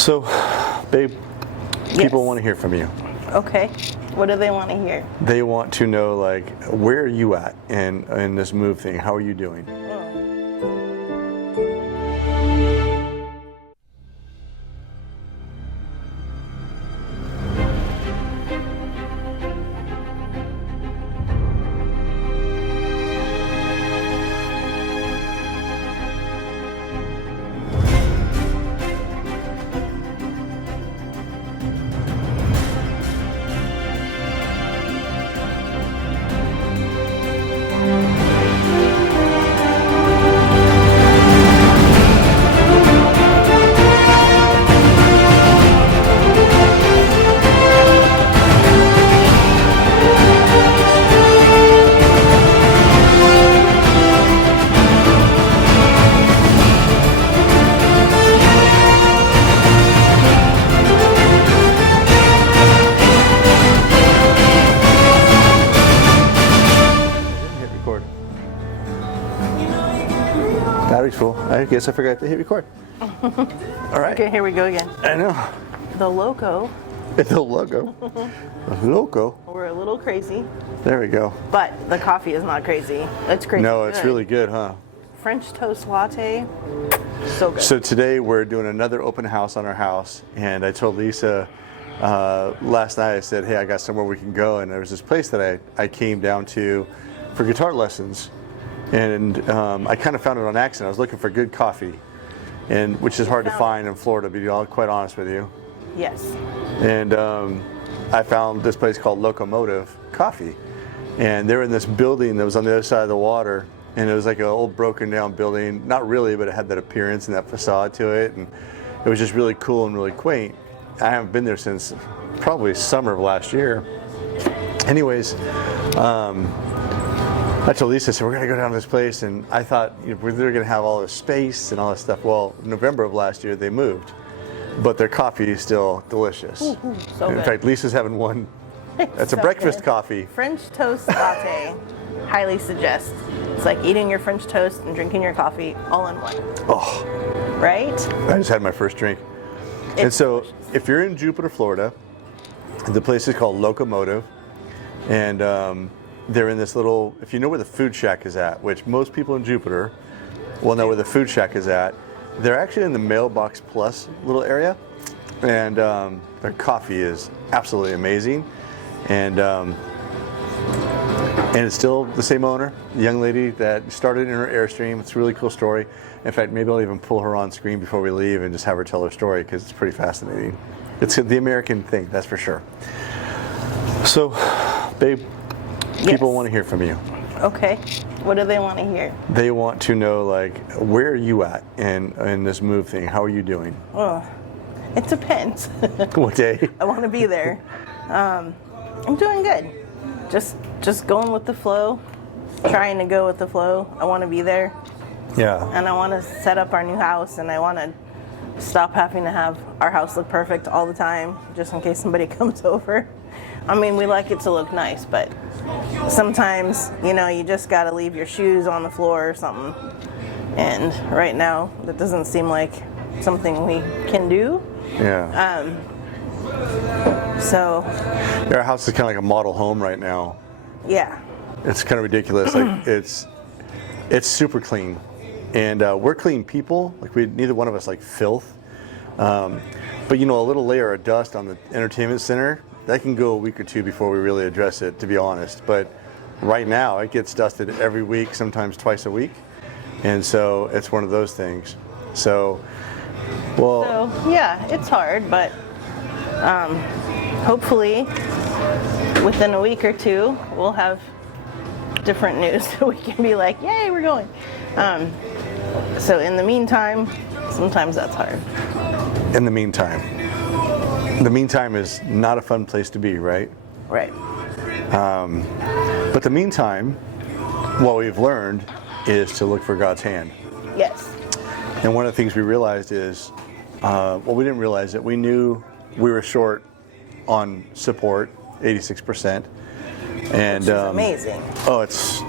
So, babe, people Yes. want to hear from you. Okay. What do they want to hear? They want to know, like, where are you at in this move thing? How are you doing? Hit record. Battery's full. I guess I forgot to hit record. All right. Okay, here we go again. I know. The Loco. The logo. The loco. We're a little crazy, There we go. but the coffee is not crazy. It's crazy. No, it's good. really good, huh? French toast latte. So good. So today we're doing another open house on our house, and I told Lisa last night, I said, hey, I got somewhere we can go, and there was this place that I came down to for guitar lessons, and I kind of found it on accident. I was looking for good coffee, and which is hard to find in Florida, to be quite honest with you. Yes. And I found this place called Locomotive Coffee, and they're in this building that was on the other side of the water, and it was like an old broken down building. Not really, but it had that appearance and that facade to it, and it was just really cool and really quaint. I haven't been there since probably summer of last year. Anyways, I told Lisa, so we're gonna go down to this place, and I thought, you know, they're gonna have all this space and all this stuff. Well, November of last year they moved, but their coffee is still delicious. So In good. fact, Lisa's having one. That's a So breakfast good. coffee. French toast latte. Highly suggest. It's like eating your French toast and drinking your coffee all in one. Oh, Right? I just had my first drink. And It's so, delicious. if you're in Jupiter, Florida, the place is called Locomotive, and they're in this little. If you know where the Food Shack is at, which most people in Jupiter will know where the Food Shack is at, they're actually in the Mailbox Plus little area, and their coffee is absolutely amazing, and it's still the same owner, the young lady that started in her Airstream. It's a really cool story. In fact, maybe I'll even pull her on screen before we leave and just have her tell her story, because it's pretty fascinating. It's the American thing, that's for sure. So, babe, people Yes. want to hear from you. Okay. What do they want to hear? They want to know, like, where are you at in this move thing? How are you doing? Oh, it depends. What day? I want to be there. I'm doing good. Just going with the flow. Trying to go with the flow. I want to be there, Yeah. and I want to set up our new house, and I want to stop having to have our house look perfect all the time, just in case somebody comes over. I mean, we like it to look nice, but sometimes, you know, you just got to leave your shoes on the floor or something. And right now, that doesn't seem like something we can do. Yeah. So, Our house is kind of like a model home right now. yeah. It's kind of ridiculous. Like it's super clean, and we're clean people. Like neither one of us like filth. But you know, a little layer of dust on the entertainment center, that can go a week or two before we really address it, to be honest. But right now, it gets dusted every week, sometimes twice a week, and so it's one of those things. So, well, So, yeah, it's hard, but hopefully within a week or two, we'll have different news so we can be like, yay, we're going. So in the meantime, sometimes that's hard. in the meantime is not a fun place to be, right? Right. But the meantime, what we've learned is to look for God's hand. Yes. And one of the things we realized is, well, we didn't realize it. We knew we were short on support, 86%. And Which is amazing. oh, it's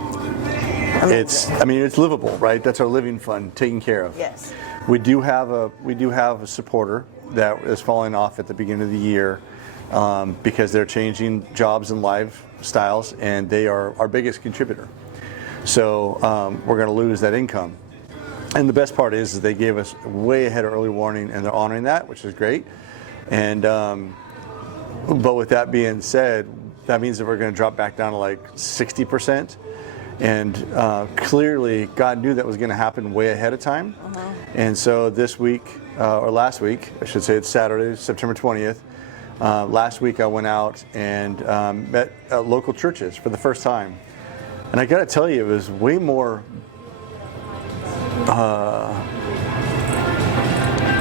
I mean, it's livable, right? That's our living fund taken care of. Yes. We do have a supporter that is falling off at the beginning of the year because they're changing jobs and lifestyles, and they are our biggest contributor. So we're going to lose that income. And the best part is they gave us way ahead of early warning, and they're honoring that, which is great. And but with that being said, that means that we're going to drop back down to like 60%. And clearly, God knew that was going to happen way ahead of time. And so this week, or last week, I should say, it's Saturday, September 20th. Last week, I went out and met local churches for the first time. And I got to tell you, it was way more, what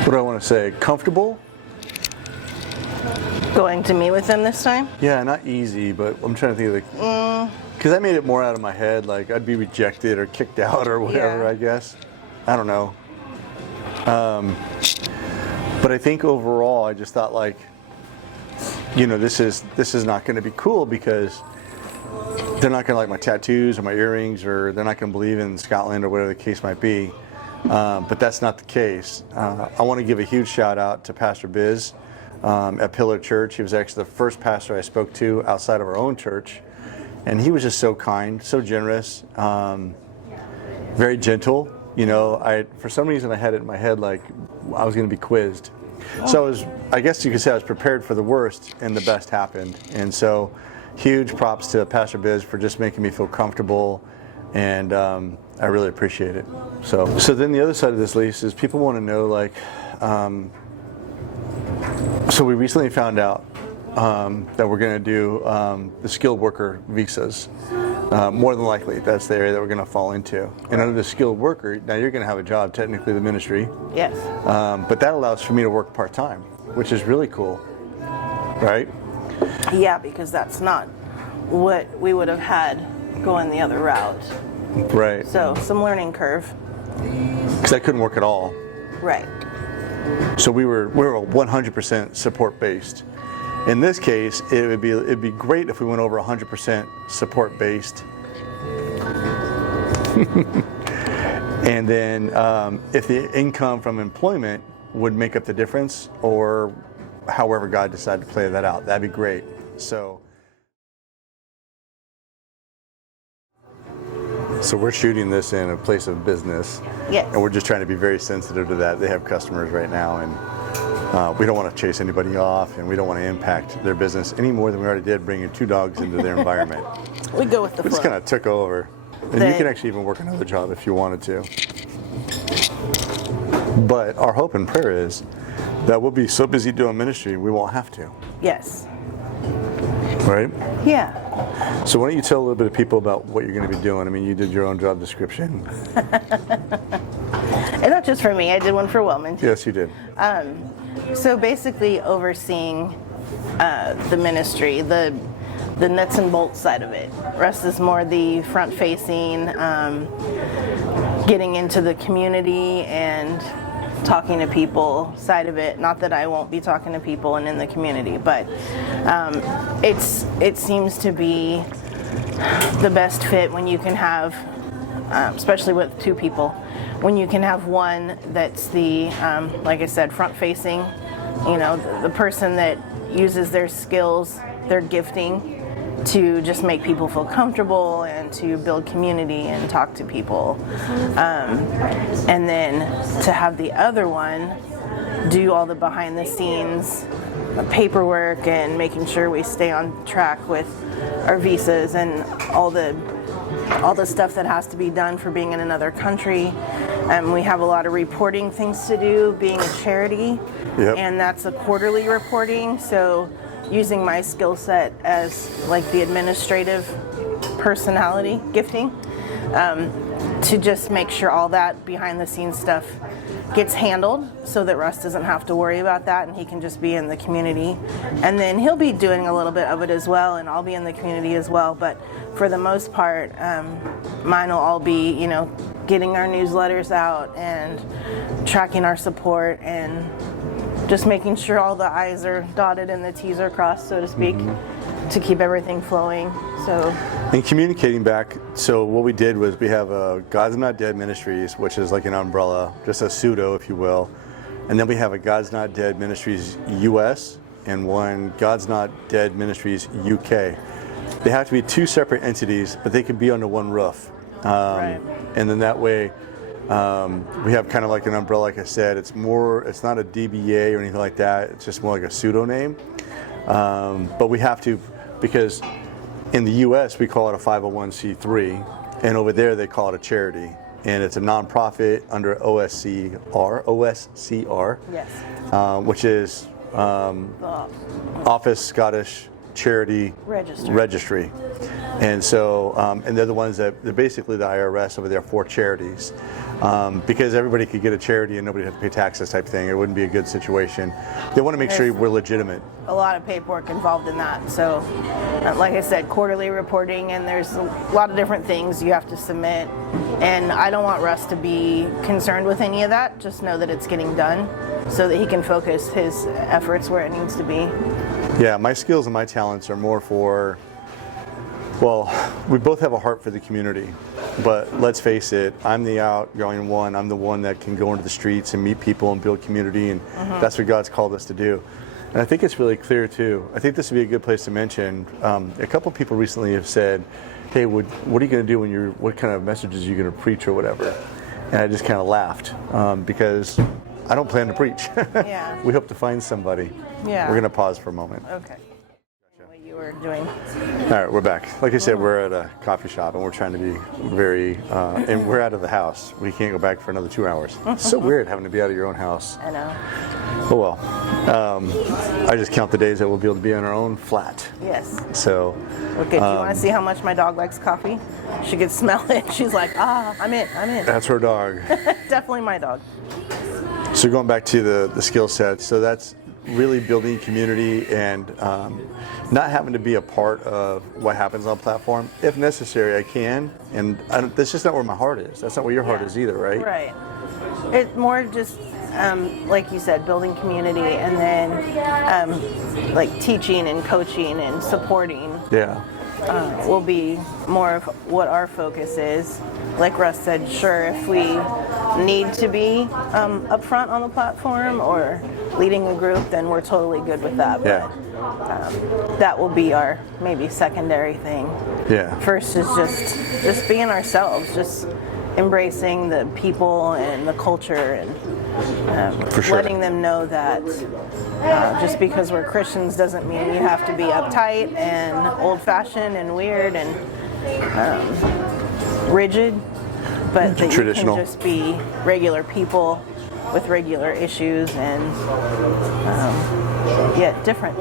do I want to say, comfortable. Going to meet with them this time? Yeah, not easy, but I'm trying to think of the... Because I made it more out of my head, like I'd be rejected or kicked out or whatever, I guess. I don't know. But I think overall, I just thought like, you know, this is not going to be cool because they're not going to like my tattoos or my earrings, or they're not going to believe in Scotland or whatever the case might be. But that's not the case. I want to give a huge shout out to Pastor Biz at Pillar Church. He was actually the first pastor I spoke to outside of our own church. And he was just so kind, so generous, very gentle. You know, for some reason I had it in my head like I was going to be quizzed. So I guess you could say I was prepared for the worst and the best happened. And so huge props to Pastor Biz for just making me feel comfortable, and I really appreciate it. So then the other side of this, lease, is people want to know like, so we recently found out that we're going to do the skilled worker visas. More than likely, that's the area that we're going to fall into. And under the skilled worker, now you're going to have a job, technically the ministry. Yes. But that allows for me to work part-time, which is really cool, right? Yeah, because that's not what we would have had going the other route. Right. So some learning curve. Because I couldn't work at all. Right. So we were 100% support-based. In this case, it'd be great if we went over 100% support based, and then if the income from employment would make up the difference, or however God decided to play that out, that'd be great. So we're shooting this in a place of business, Yes. and we're just trying to be very sensitive to that. They have customers right now, and we don't want to chase anybody off, and we don't want to impact their business any more than we already did bringing 2 dogs into their environment. We go with the We just flow. kind of took over. And you can actually even work another job if you wanted to. But our hope and prayer is that we'll be so busy doing ministry, we won't have to. Yes. Right? Yeah. So why don't you tell a little bit of people about what you're going to be doing? I mean, you did your own job description. And not just for me, I did one for Wellman. Yes, you did. So basically overseeing the ministry, the nuts and bolts side of it. Russ is more the front facing, getting into the community and talking to people side of it. Not that I won't be talking to people and in the community, but it seems to be the best fit when you can have, especially with 2 people, when you can have one that's the, like I said, front-facing, you know, the person that uses their skills, their gifting, to just make people feel comfortable and to build community and talk to people. And then to have the other one do all the behind-the-scenes paperwork and making sure we stay on track with our visas and all the stuff that has to be done for being in another country. We have a lot of reporting things to do, being a charity, Yep. and that's a quarterly reporting. So using my skill set as like the administrative personality gifting, to just make sure all that behind the scenes stuff gets handled so that Russ doesn't have to worry about that and he can just be in the community. And then he'll be doing a little bit of it as well, and I'll be in the community as well. But for the most part, mine will all be, you know, getting our newsletters out and tracking our support and just making sure all the I's are dotted and the T's are crossed, so to speak. to keep everything flowing. So, And communicating back, so what we did was we have God's Not Dead Ministries, which is like an umbrella, just a pseudo, if you will. And then we have a God's Not Dead Ministries US and one God's Not Dead Ministries UK. They have to be two separate entities, but they can be under one roof. Right. And then that way, we have kind of like an umbrella, like I said. It's not a DBA or anything like that. It's just more like a pseudo name. But we have to, because in the US we call it a 501c3, and over there they call it a charity. And it's a nonprofit under OSCR, yes. Which is The Office Scottish Charity Registry. And so, and they're the ones that, they're basically the IRS over there for charities. Because everybody could get a charity and nobody would have to pay taxes type thing. It wouldn't be a good situation. They want to make sure we're legitimate. A lot of paperwork involved in that. So, like I said, quarterly reporting, and there's a lot of different things you have to submit. And I don't want Russ to be concerned with any of that. Just know that it's getting done so that he can focus his efforts where it needs to be. Yeah, my skills and my talents are more for, well, we both have a heart for the community. But let's face it, I'm the outgoing one. I'm the one that can go into the streets and meet people and build community, and that's what God's called us to do. And I think it's really clear too. I think this would be a good place to mention. A couple people recently have said, "Hey, what are you going to do when what kind of messages are you going to preach or whatever?" And I just kind of laughed because I don't plan to preach. Yeah. We hope to find somebody. Yeah. We're going to pause for a moment. Okay. What you were doing. All right, we're back. Like I said, we're at a coffee shop and we're trying to be very, and we're out of the house. We can't go back for another 2 hours. It's so weird having to be out of your own house. I know. Oh well. I just count the days that we'll be able to be in our own flat. Yes. So. Okay, do you want to see how much my dog likes coffee? She could smell it. She's like, I'm in. That's her dog. Definitely my dog. So going back to the skill set, so that's really building community and not having to be a part of what happens on platform. If necessary, I can, and that's just not where my heart is. That's not where your heart is either, right? Right. It's more just, like you said, building community, and then like teaching and coaching and supporting. Yeah. Will be more of what our focus is. Like Russ said, sure, if we need to be upfront on the platform or leading a group, then we're totally good with that. Yeah. But that will be our maybe secondary thing. Yeah. First is just being ourselves, just embracing the people and the culture, and For sure. letting them know that just because we're Christians doesn't mean you have to be uptight and old-fashioned and weird and rigid, but that Traditional. you can just be regular people with regular issues and different.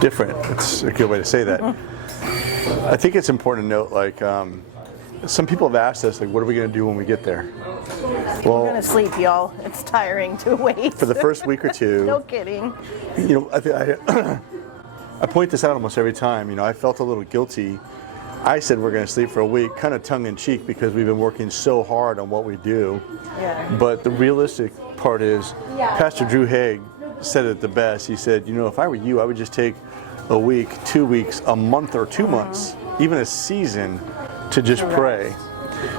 Different. It's a good way to say that. I think it's important to note, like, some people have asked us, like, what are we going to do when we get there? Well, We're gonna sleep, y'all. It's tiring to wait. for the first week or two, No kidding. you know, I point this out almost every time. You know, I felt a little guilty. I said we're going to sleep for a week, kind of tongue in cheek, because we've been working so hard on what we do. Yeah. But the realistic part is, Pastor Drew Haig said it the best. He said, you know, if I were you, I would just take a week, 2 weeks, a month or 2 months, even a season to just pray.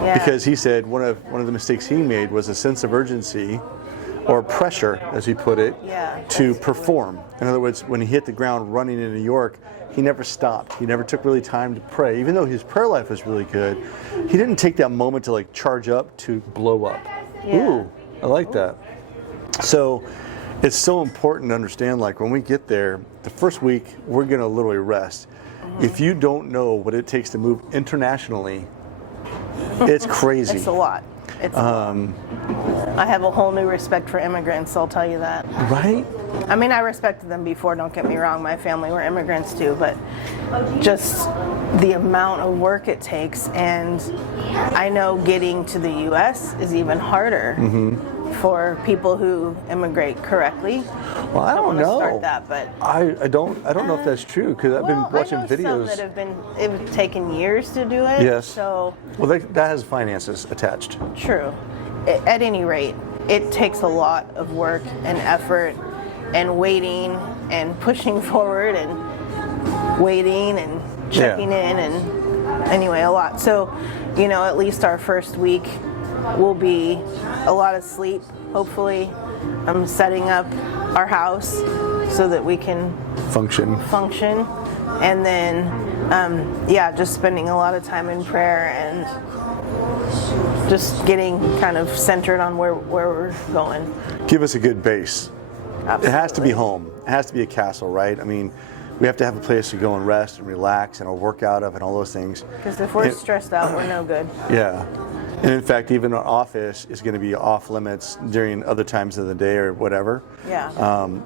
Yeah. Because he said one of the mistakes he made was a sense of urgency or pressure, as he put it, to perform. In other words, when he hit the ground running in New York, he never stopped. He never took really time to pray. Even though his prayer life was really good, he didn't take that moment to like charge up to blow up. Yeah. Ooh, I like that. So it's so important to understand, like, when we get there, the first week, we're going to literally rest. If you don't know what it takes to move internationally, it's crazy. It's a lot. It's a lot. I have a whole new respect for immigrants, I'll tell you that. Right? I mean, I respected them before, don't get me wrong. My family were immigrants too, but just the amount of work it takes. And I know getting to the U.S. is even harder for people who immigrate correctly. Well, I don't wanna know. start that, but I don't know if that's true, because I've been watching I know videos. some that have taken years to do it. Yes. So Well, that has finances attached. true. At any rate, it takes a lot of work and effort and waiting and pushing forward, and waiting and checking in, and anyway, a lot. So, at least our first week will be a lot of sleep, hopefully. I'm setting up our house so that we can function. And then, just spending a lot of time in prayer and just getting kind of centered on where we're going. Give us a good base. Absolutely. It has to be home. It has to be a castle, right? I mean, we have to have a place to go and rest and relax and work out of and all those things. Because if we're stressed out, we're no good. Yeah. And in fact, even our office is going to be off limits during other times of the day or whatever. Yeah.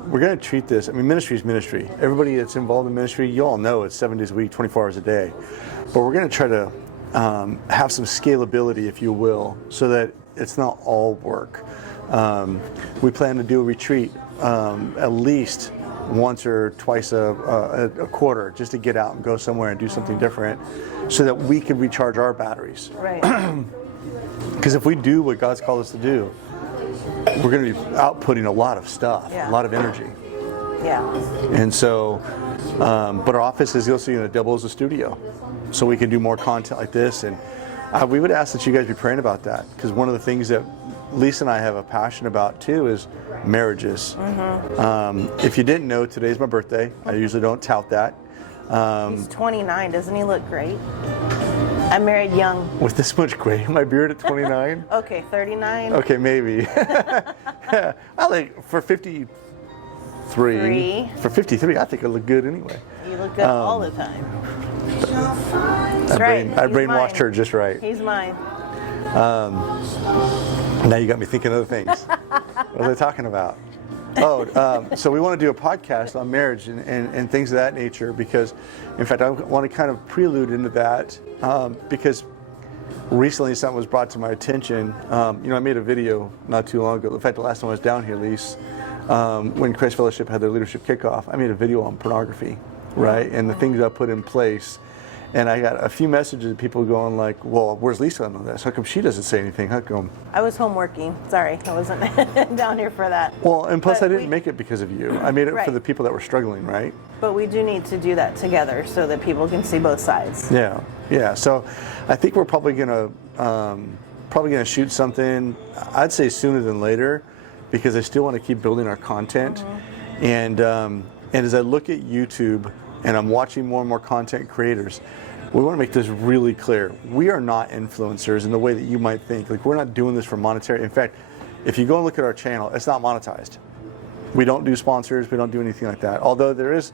We're going to treat this, ministry is ministry. Everybody that's involved in ministry, you all know it's 7 days a week, 24 hours a day. But we're going to try to have some scalability, if you will, so that it's not all work. We plan to do a retreat at least once or twice a quarter, just to get out and go somewhere and do something different so that we can recharge our batteries. Right. Because if we do what God's called us to do, we're going to be outputting a lot of stuff, a lot of energy. Yeah. And so, but our office is also going to double as a studio, so we can do more content like this. And we would ask that you guys be praying about that, because one of the things that Lisa and I have a passion about too is marriages. If you didn't know, today's my birthday. I usually don't tout that. He's 29. Doesn't he look great? I married young. With this much gray in my beard at 29? Okay, 39. Okay, maybe. I like for 53. For 53, I think I look good anyway. You look good all the time. That's I right. brainwashed her just right. He's mine. Now you got me thinking other things. What was I talking about? So we want to do a podcast on marriage and things of that nature, because, in fact, I want to kind of prelude into that because recently something was brought to my attention. I made a video not too long ago. In fact, the last time I was down here, Lise, when Christ Fellowship had their leadership kickoff, I made a video on pornography, right? And the things I put in place. And I got a few messages of people going like, well, where's Lisa on this? How come she doesn't say anything? How come? I was home working. Sorry, I wasn't down here for that. Well, and plus I didn't make it because of you. I made it for the people that were struggling, right? But we do need to do that together so that people can see both sides. Yeah. So I think we're probably gonna shoot something, I'd say sooner than later, because I still want to keep building our content. And as I look at YouTube and I'm watching more and more content creators, we want to make this really clear. We are not influencers in the way that you might think. Like, we're not doing this for monetary. In fact, if you go and look at our channel, it's not monetized. We don't do sponsors. We don't do anything like that. Although there is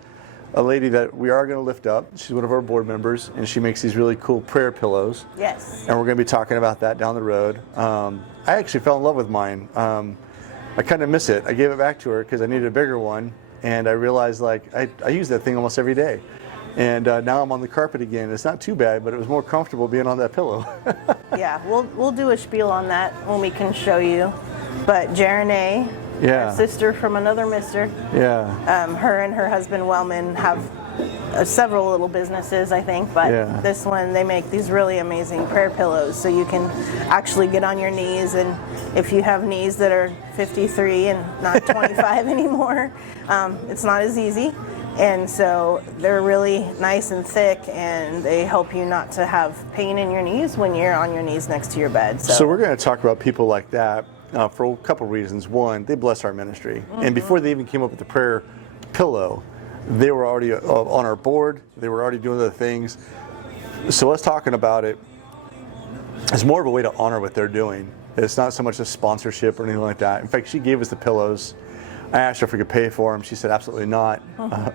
a lady that we are going to lift up. She's one of our board members, and she makes these really cool prayer pillows. Yes. And we're going to be talking about that down the road. I actually fell in love with mine. I kind of miss it. I gave it back to her because I needed a bigger one. And I realized, like, I use that thing almost every day. And now I'm on the carpet again. It's not too bad, but it was more comfortable being on that pillow. Yeah, we'll do a spiel on that when we can show you. But Jarene, our sister from another mister, her and her husband Wellman have several little businesses, I think. But this one, they make these really amazing prayer pillows, so you can actually get on your knees. And if you have knees that are 53 and not 25 anymore, it's not as easy. And so they're really nice and thick, and they help you not to have pain in your knees when you're on your knees next to your bed. So we're going to talk about people like that for a couple reasons. One, they bless our ministry. And before they even came up with the prayer pillow, they were already on our board. They were already doing other things. So us talking about it is more of a way to honor what they're doing. It's not so much a sponsorship or anything like that. In fact, she gave us the pillows. I asked her if we could pay for them. She said absolutely not.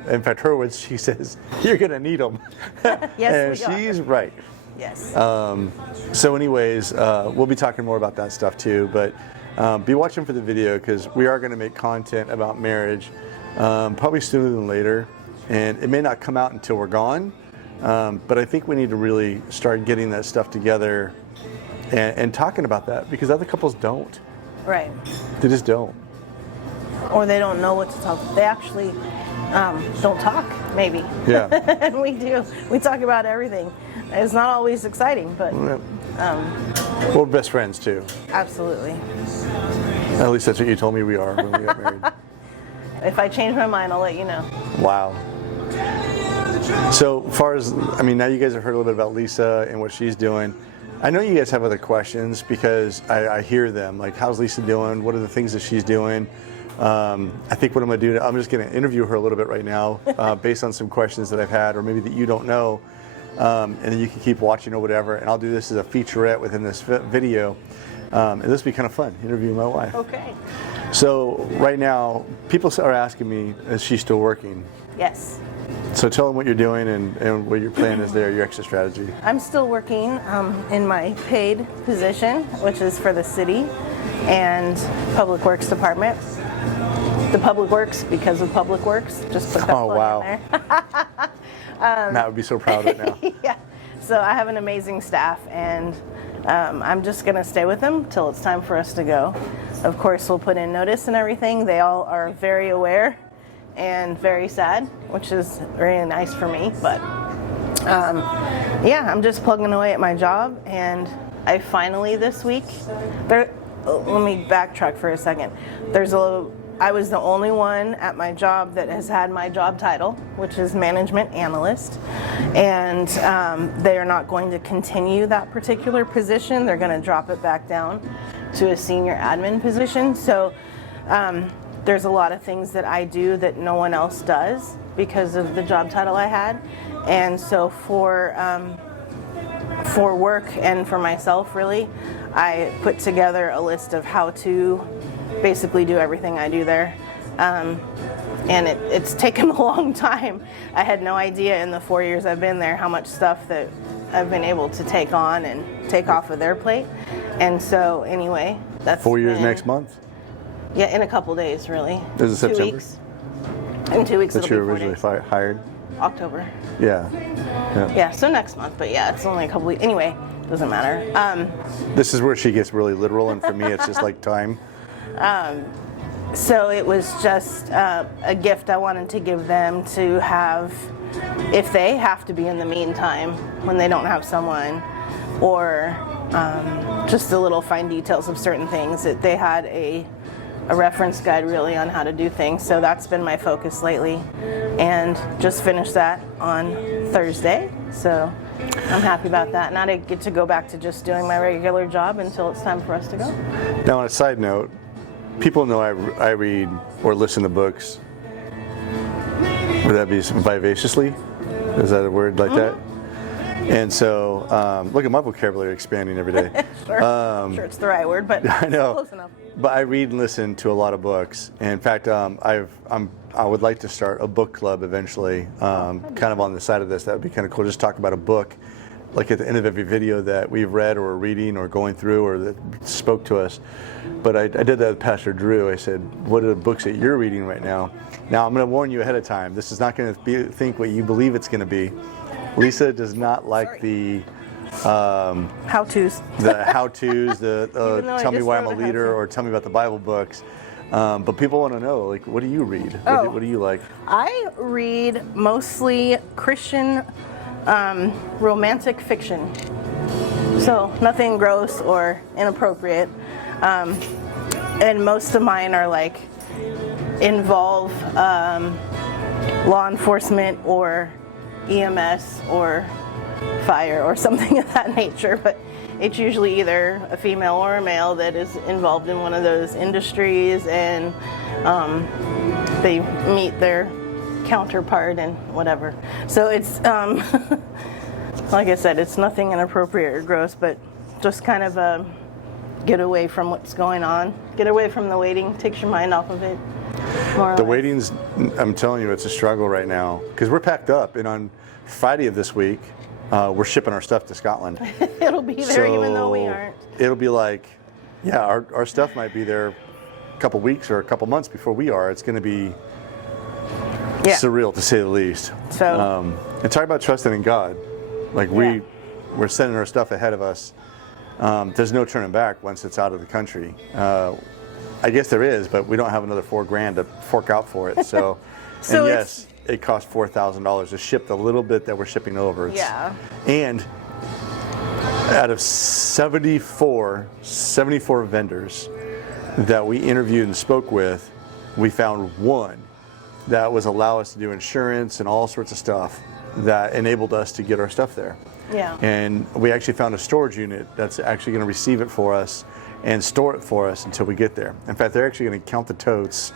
In fact, her words, she says, "You're going to need them." Yes, and she's right. Yes. So anyways, we'll be talking more about that stuff too. But be watching for the video, because we are going to make content about marriage probably sooner than later. And it may not come out until we're gone. But I think we need to really start getting that stuff together and talking about that, because other couples don't. Right. They just don't. Or they don't know what to talk. They actually don't talk, maybe. Yeah. And we do. We talk about everything. It's not always exciting, but we're best friends too. Absolutely. At least that's what you told me we are when we got married. If I change my mind, I'll let you know. Wow. So far as, I mean, now you guys have heard a little bit about Lisa and what she's doing. I know you guys have other questions because I hear them, like how's Lisa doing? What are the things that she's doing? I think what I'm going to do, I'm just going to interview her a little bit right now based on some questions that I've had or maybe that you don't know. And then you can keep watching or whatever. And I'll do this as a featurette within this video. And this will be kind of fun, interviewing my wife. Okay. So right now, people are asking me, is she still working? Yes. So tell them what you're doing and what your plan is there, your exit strategy. I'm still working in my paid position, which is for the city and Public Works Department. The Public Works because of Public Works. Just put that plug in there. Matt would be so proud right now. Yeah. So I have an amazing staff, and I'm just going to stay with them till it's time for us to go. Of course, we'll put in notice and everything. They all are very aware and very sad, which is really nice for me. But yeah, I'm just plugging away at my job, and I finally this week. Let me backtrack for a second. I was the only one at my job that has had my job title, which is management analyst, and they are not going to continue that particular position. They're going to drop it back down to a senior admin position. So there's a lot of things that I do that no one else does because of the job title I had. And so for work and for myself, really, I put together a list of how to basically do everything I do there. And it's taken a long time. I had no idea in the 4 years I've been there how much stuff that I've been able to take on and take off of their plate. And so anyway, that's 4 years next month? Yeah, in a couple days, really. Is it September? 2 weeks. In 2 weeks, That it'll you be 4 originally days. hired? October. Yeah. Yeah, so next month, but yeah, it's only a couple weeks. Anyway, doesn't matter. This is where she gets really literal, and for me, it's just like time. So it was just a gift I wanted to give them to have, if they have to be in the meantime when they don't have someone, or just the little fine details of certain things, that they had a reference guide really on how to do things. So that's been my focus lately, and just finished that on Thursday. So I'm happy about that. Now I get to go back to just doing my regular job until it's time for us to go. Now, on a side note, people know I read or listen to books. Would that be vivaciously? Is that a word like that? And so, look at my vocabulary expanding every day. Sure. I'm sure it's the right word, but I know. close enough. But I read and listen to a lot of books. And in fact, I would like to start a book club eventually, kind of on the side of this. That would be kind of cool. Just talk about a book, like at the end of every video that we've read or are reading or going through or that spoke to us. But I did that with Pastor Drew. I said, what are the books that you're reading right now? Now, I'm going to warn you ahead of time. This is not going to think what you believe it's going to be. Lisa does not like the how-tos. the how-tos, the Even though I tell me just why I'm a wrote a leader how-to. or tell me about the Bible books. But people want to know, like, what do you read? Oh. What do you like? I read mostly Christian romantic fiction. So nothing gross or inappropriate. And most of mine are like involve law enforcement or EMS or fire or something of that nature, but it's usually either a female or a male that is involved in one of those industries, and they meet their counterpart and whatever. So it's like I said, it's nothing inappropriate or gross, but just kind of get away from what's going on, get away from the waiting, takes your mind off of it. More or The less. waiting's, I'm telling you, it's a struggle right now because we're packed up, and on Friday of this week, we're shipping our stuff to Scotland. It'll be there even though we aren't. It'll be like, yeah, our stuff might be there a couple weeks or a couple months before we are. It's going to be Yeah. surreal to say the least. So And talk about trusting in God. Like Yeah. we're sending our stuff ahead of us. There's no turning back once it's out of the country. I guess there is, but we don't have another $4,000 to fork out for it. So, So and it's- yes, it costs $4,000 to ship the little bit that we're shipping over. Yeah. And out of 74 vendors that we interviewed and spoke with, we found one that was allow us to do insurance and all sorts of stuff that enabled us to get our stuff there. Yeah. And we actually found a storage unit that's actually going to receive it for us and store it for us until we get there. In fact, they're actually going to count the totes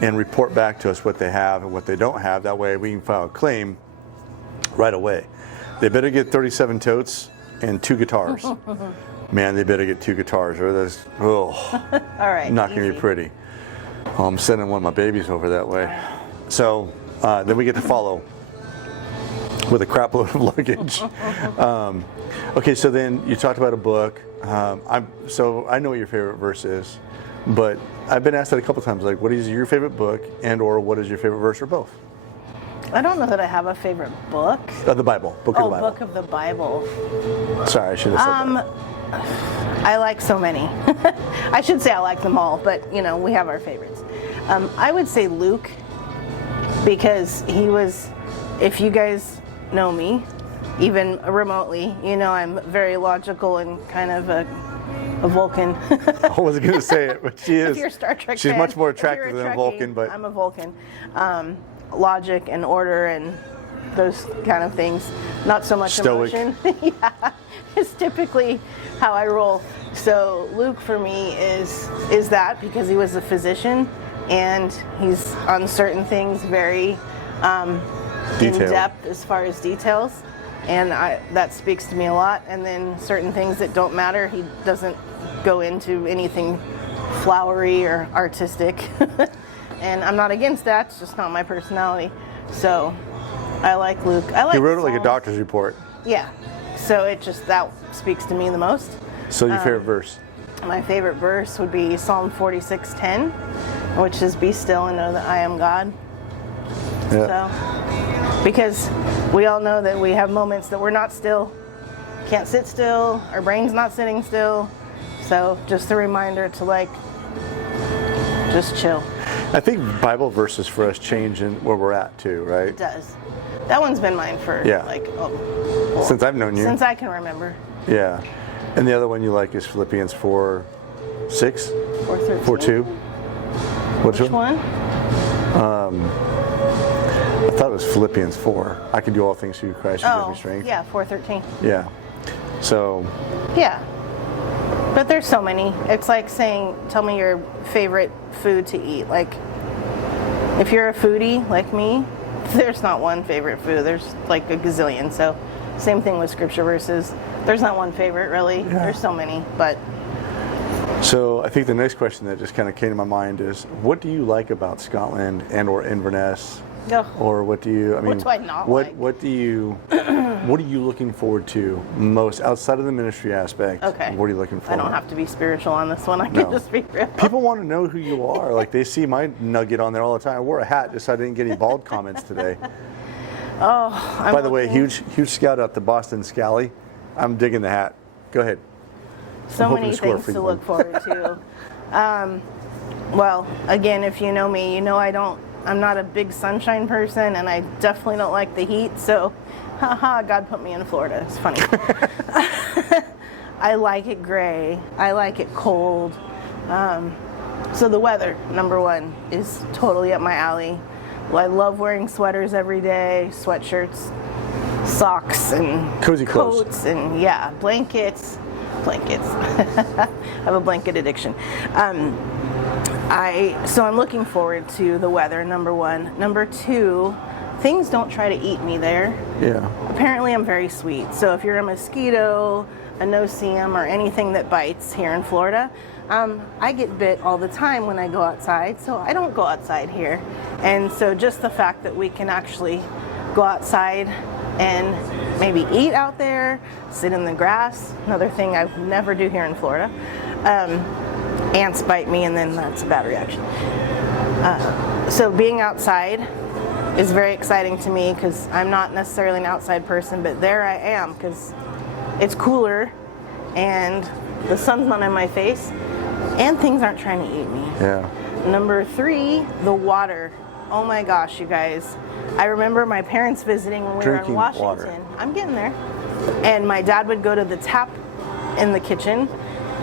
and report back to us what they have and what they don't have. That way we can file a claim right away. They better get 37 totes and 2 guitars. Man, they better get 2 guitars or that's, All right. not going to be pretty. I'm sending one of my babies over that way. So then we get to follow with a crap load of luggage. Okay, so then you talked about a book. So I know what your favorite verse is, but I've been asked that a couple times, like, what is your favorite book and or what is your favorite verse or both? I don't know that I have a favorite book. The Bible. Book of the Bible. Book of the Bible. Sorry, I should have said that. I like so many. I should say I like them all, but you know, we have our favorites. I would say Luke, because he was, if you guys know me, even remotely, you know I'm very logical and kind of a Vulcan. I wasn't going to say it, but she is. If you're a Star Trek She's fan, much more if you're attractive than a Trekkie, Vulcan, but I'm a Vulcan. Logic and order and those kind of things. Not so much Stoic. emotion. Yeah, it's typically how I roll. So Luke for me is that, because he was a physician and he's on certain things very in Detailed. depth as far as details, and that speaks to me a lot. And then certain things that don't matter, he doesn't go into anything flowery or artistic. And I'm not against that, it's just not my personality. So I like Luke. I like he wrote it like a Psalms. doctor's report. Yeah. So that speaks to me the most. So your favorite verse? My favorite verse would be Psalm 46:10, which is "Be still and know that I am God." Yeah. So, because we all know that we have moments that we're not still, can't sit still, our brain's not sitting still. So just a reminder to just chill. I think Bible verses for us change in where we're at too, right? It does. That one's been mine for Since I've known you. since I can remember. Yeah. And the other one you like is Philippians 4:6? 4:13. 4:2? Which one? I thought it was Philippians 4. I can do all things through Christ who gives me strength. Yeah, 4:13. Yeah. So, Yeah. But there's so many. It's like saying, tell me your favorite food to eat. Like, if you're a foodie like me, there's not one favorite food. There's like a gazillion. So, same thing with scripture verses. There's not one favorite, really. Yeah. There's so many. But so I think the next question that just kind of came to my mind is, what do you like about Scotland and or Inverness? Ugh. Or what do you, I mean, What do I not what, like? what do you, what are you looking forward to most outside of the ministry aspect? Okay. What are you looking for? I don't have to be spiritual on this one. I No. can just be real. People want to know who you are. Like, they see my nugget on there all the time. I wore a hat just so I didn't get any bald comments today. I'm By the way, looking- huge shout out to Boston Scally. I'm digging the hat. Go ahead. So I'm hoping many to score a things free to one. look forward to. Well, again, if you know me, you know I'm not a big sunshine person, and I definitely don't like the heat. So, haha, God put me in Florida. It's funny. I like it gray. I like it cold. So the weather, number one, is totally up my alley. I love wearing sweaters every day, sweatshirts, socks, and Cozy clothes. coats, and yeah, blankets. I have a blanket addiction. So I'm looking forward to the weather, number one. Number two, things don't try to eat me there. Yeah. Apparently I'm very sweet. So if you're a mosquito, a no-see-um, or anything that bites here in Florida, I get bit all the time when I go outside, so I don't go outside here. And so just the fact that we can actually go outside and maybe eat out there, sit in the grass, another thing I never do here in Florida. Ants bite me, and then that's a bad reaction. So being outside is very exciting to me because I'm not necessarily an outside person, but there I am because it's cooler and the sun's not in my face and things aren't trying to eat me. Yeah. Number three, the water. Oh my gosh, you guys. I remember my parents visiting when we were in Drinking Washington. water. I'm getting there. And my dad would go to the tap in the kitchen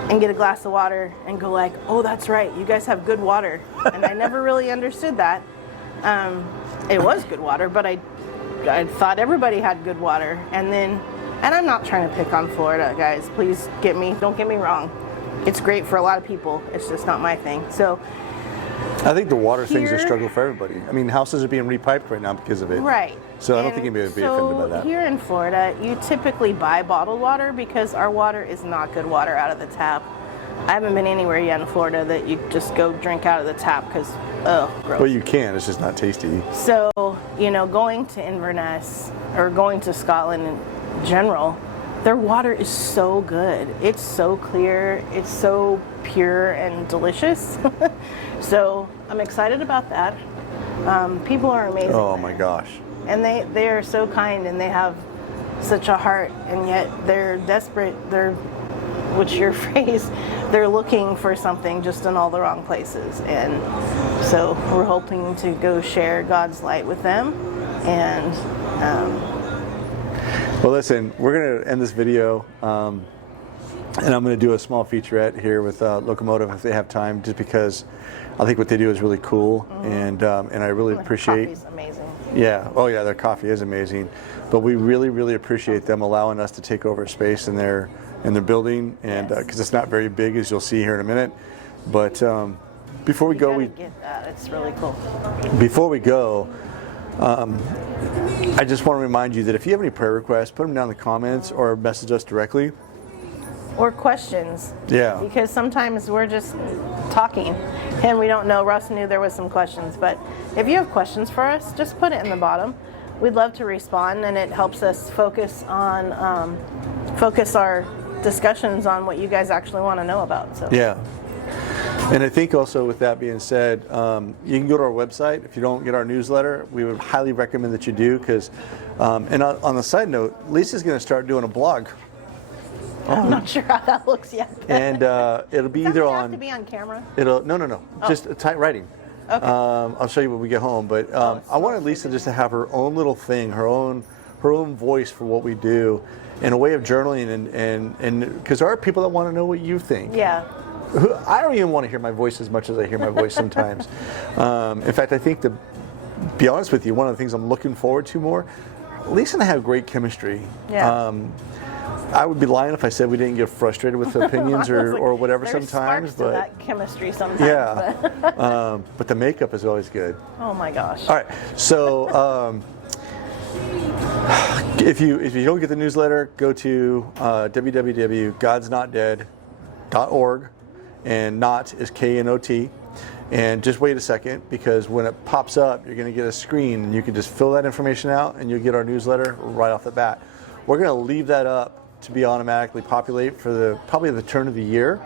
and get a glass of water and go like, oh, that's right, you guys have good water. And I never really understood that it was good water, but I thought everybody had good water. And I'm not trying to pick on Florida, guys. Please don't get me wrong. It's great for a lot of people. It's just not my thing. So I think the water thing's a here- struggle for everybody. I mean, houses are being repiped right now because of it. right. So I don't think anybody would be offended by that. Here in Florida, you typically buy bottled water because our water is not good water out of the tap. I haven't been anywhere yet in Florida that you just go drink out of the tap because, gross. Well, you can. It's just not tasty. So, going to Inverness or going to Scotland in general, their water is so good. It's so clear. It's so pure and delicious. So I'm excited about that. People are amazing. Oh my gosh. And they are so kind, and they have such a heart, and yet they're desperate. What's your phrase? They're looking for something just in all the wrong places. And so we're hoping to go share God's light with them. And Well, listen, we're going to end this video, and I'm going to do a small featurette here with Locomotive if they have time, just because I think what they do is really cool, and I really appreciate. Coffee's amazing. Yeah. Oh, yeah. Their coffee is amazing, but we really, really appreciate them allowing us to take over space in their building, and because it's not very big, as you'll see here in a minute. But before we go, You gotta get that. It's really cool. before we go, I just want to remind you that if you have any prayer requests, put them down in the comments or message us directly. Or questions. Yeah. Because sometimes we're just talking and we don't know. Russ knew there was some questions, but if you have questions for us, just put it in the bottom. We'd love to respond, and it helps us focus our discussions on what you guys actually want to know about. So Yeah. And I think also, with that being said, you can go to our website. If you don't get our newsletter, we would highly recommend that you do, because, and on the side note, Lisa's going to start doing a blog. I'm not sure how that looks yet. And it'll be Does either it have on. to be on camera? No. Just tight writing. Okay. I'll show you when we get home. But I wanted Lisa just to have her own little thing, her own voice for what we do, and a way of journaling, and because there are people that want to know what you think. Yeah. I don't even want to hear my voice as much as I hear my voice sometimes. In fact, I think, to be honest with you, one of the things I'm looking forward to more, Lisa and I have great chemistry. Yeah. I would be lying if I said we didn't get frustrated with opinions or whatever There's sometimes. sparks to But that chemistry sometimes. yeah, but- but the makeup is always good. oh my gosh. All right, so if you don't get the newsletter, go to www.godsnotdead.org, and not is KNOT, and just wait a second, because when it pops up, you're going to get a screen, and you can just fill that information out, and you'll get our newsletter right off the bat. We're going to leave that up to be automatically populate for probably the turn of the year.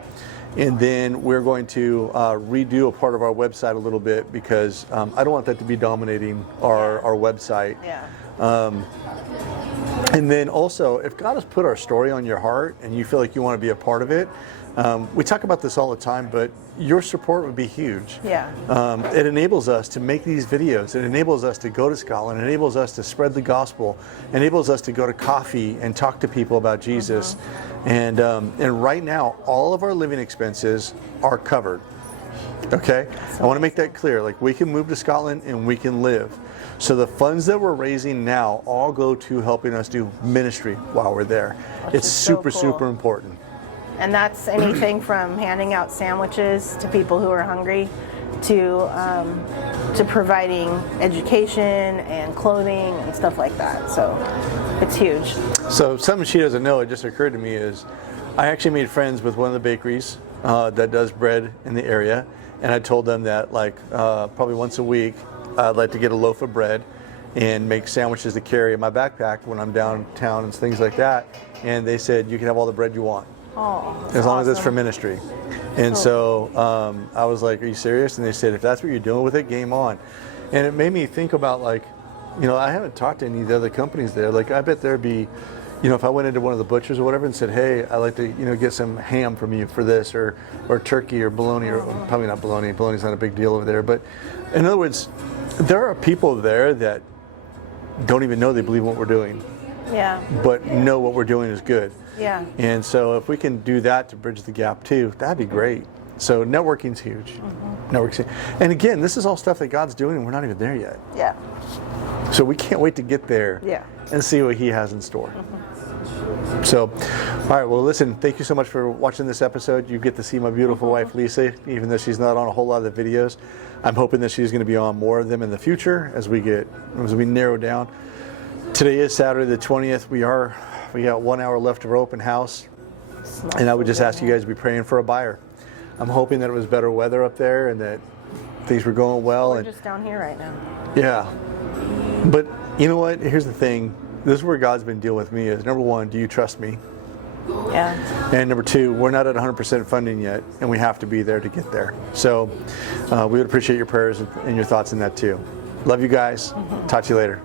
And then we're going to redo a part of our website a little bit, because I don't want that to be dominating our website. Yeah. And then also, if God has put our story on your heart and you feel like you want to be a part of it, we talk about this all the time, but your support would be huge. Yeah. It enables us to make these videos. It enables us to go to Scotland. It enables us to spread the gospel. It enables us to go to coffee and talk to people about Jesus. And right now, all of our living expenses are covered. Okay? I want to make that clear. Like, we can move to Scotland and we can live. So the funds that we're raising now all go to helping us do ministry while we're there. It's is so super, cool. super important. And that's anything from handing out sandwiches to people who are hungry, to providing education and clothing and stuff like that. So it's huge. So something she doesn't know, it just occurred to me, is I actually made friends with one of the bakeries that does bread in the area, and I told them that, like, probably once a week I'd like to get a loaf of bread and make sandwiches to carry in my backpack when I'm downtown and things like that. And they said, you can have all the bread you want, Oh, as long as it's for awesome. ministry. And so I was like, are you serious? And they said, if that's what you're doing with it, game on. And it made me think about, like, I haven't talked to any of the other companies there. Like, I bet there'd be, if I went into one of the butchers or whatever and said, hey, I'd like to, get some ham from you for this, or turkey or bologna, or probably not bologna. Bologna's not a big deal over there. But in other words, there are people there that don't even know they believe in what we're doing, Yeah. but know what we're doing is good. Yeah. And so if we can do that to bridge the gap too, that'd be great. So networking's huge. Networking. And again, this is all stuff that God's doing and we're not even there yet. Yeah. So we can't wait to get there Yeah. and see what he has in store. So, all right, well, listen, thank you so much for watching this episode. You get to see my beautiful wife, Lisa, even though she's not on a whole lot of the videos. I'm hoping that she's going to be on more of them in the future as we narrow down. Today is Saturday the 20th. We got 1 hour left of our open house. And I would just ask you guys to be praying for a buyer. I'm hoping that it was better weather up there and that things were going well. We're just down here right now. Yeah. But you know what? Here's the thing. This is where God's been dealing with me is, number one, do you trust me? Yeah. And number two, we're not at 100% funding yet, and we have to be there to get there. So we would appreciate your prayers and your thoughts in that too. Love you guys. Talk to you later.